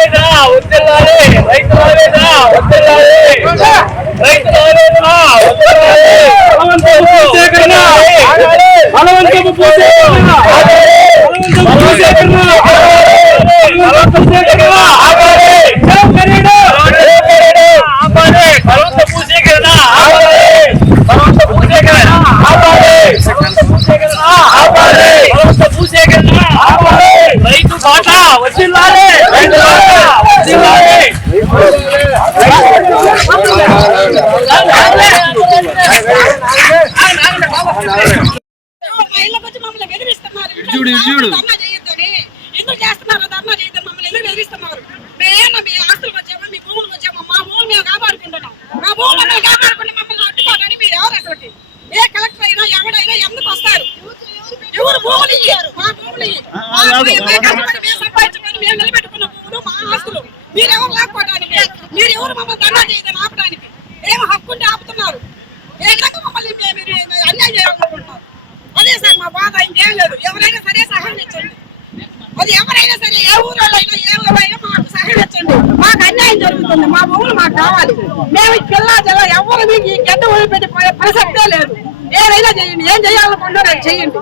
ఆవేదన వద్దలాలి రైతుల ఆవేదన వద్దలాలి బలవంతపు భూసేకరణ బలవంతపు భూసేకరణ బలవంతపు భూసేకరణ ఆపాలి ఆపాలి బలవంత భూసేకరణ ఆపాలి బలవంత భూసేకరణ ఆపాలి బలవంత భూసేకరణ ఆపాలి బలవంత ఇళ్ళకి వచ్చి మమ్మల్ని బెదిరిస్తున్నారు. ధర్నా చేయొద్దని. ఎందుకు చేస్తున్నారు ధర్నా చేయద్దు మమ్మల్ని ఎందుకు బెదిరిస్తున్నారు? మేమేమన్నా మీ ఆస్తులకు వచ్చామా? మీ భూములకు వచ్చామా? మా భూములు మేము కాపాడుకుంటున్నాం. మా భూములు మేము కాపాడుకుంటే మమ్మల్ని అడ్డుకోవాలని మీరు ఎవరు అసలుకి? ఏ కలెక్టర్ అయినా ఎవడైనా ఎందుకు వస్తారు ఎవరు భూములు ఇయ్యారు మా భూములు మేము కష్టపడి సంపాదించుకొని మేము నిలబెట్టుకున్న భూములు మా ఆస్తులు మీరెవరు లాక్కోవడానికి మీరెవరు మమ్మల్ని ధర్నా చేయదని ఆపడానికి ఏం హక్కు ఉంటే ఆపుతున్నారు ఏ విధంగా మమ్మల్ని మీ- మీరు అన్యాయం చేయాలనుకుంటున్నారు అదే సార్ మా బాధ ఇంకేం లేదు ఎవరైనా సరే సహకరించండి అది ఎవరైనా సరే ఏ ఊరోళ్ళైనా ఏ మాకు సహకరించండి. మాకు అన్యాయం జరుగుతుంది. మా భూములు మాకు కావాలి. మేము ఈ పిల్ల జల ఎవరు మీకు ఈ గడ్డ వదిలిపెట్టి పోయే ప్రసక్తే లేదు. ఏదైనా చేయండి. ఏం చేయాలనుకుంటారో అది చేయండి.